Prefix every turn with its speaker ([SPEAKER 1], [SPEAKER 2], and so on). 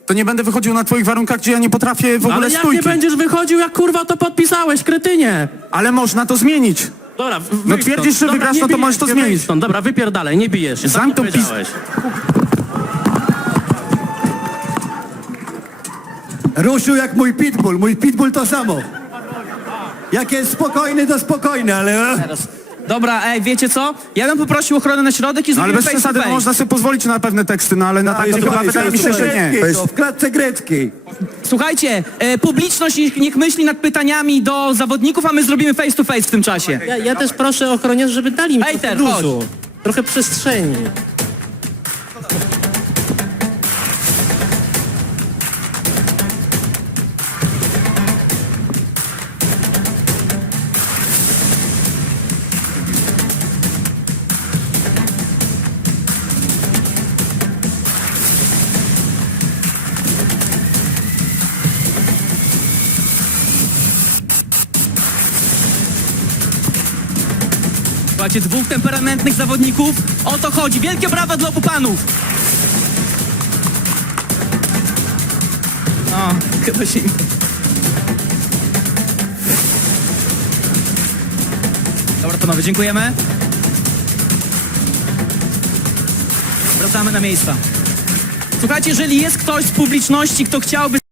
[SPEAKER 1] To nie będę wychodził na twoich warunkach, gdzie ja nie potrafię w ogóle
[SPEAKER 2] Ale jak
[SPEAKER 1] stójki.
[SPEAKER 2] nie będziesz wychodził, jak kurwa to podpisałeś, kretynie?
[SPEAKER 1] Ale można to zmienić.
[SPEAKER 2] Dobra,
[SPEAKER 1] No twierdzisz, że wygrasz, no to możesz to zmienić.
[SPEAKER 2] Stąd. Dobra, wypierdalaj, nie bijesz się.
[SPEAKER 1] Zamknij
[SPEAKER 2] Sam
[SPEAKER 1] to pis-
[SPEAKER 2] powiedziałeś.
[SPEAKER 3] Ruszył jak mój pitbull. Mój pitbull to samo. Jak jest spokojny, to spokojny, ale...
[SPEAKER 4] Dobra, ej, wiecie co? Ja bym poprosił ochronę na środek i
[SPEAKER 1] No ale
[SPEAKER 4] zrobimy
[SPEAKER 1] bez
[SPEAKER 4] face to
[SPEAKER 1] przesady, no,
[SPEAKER 4] face.
[SPEAKER 1] można sobie pozwolić na pewne teksty, no ale na takie chyba wydaje mi się, że nie.
[SPEAKER 3] W klatce greckiej.
[SPEAKER 4] Słuchajcie, publiczność niech myśli nad pytaniami do zawodników, a my zrobimy face to face w tym czasie.
[SPEAKER 2] Ja też proszę ochroniarzy, żeby dali mi
[SPEAKER 4] Ejter,
[SPEAKER 2] trochę luzu. Trochę przestrzeni.
[SPEAKER 4] Słuchajcie, dwóch temperamentnych zawodników. O to chodzi. Wielkie brawa dla obu panów. O, chyba się... Dobra, panowie, dziękujemy. Wracamy na miejsca. Słuchajcie, jeżeli jest ktoś z publiczności, kto chciałby...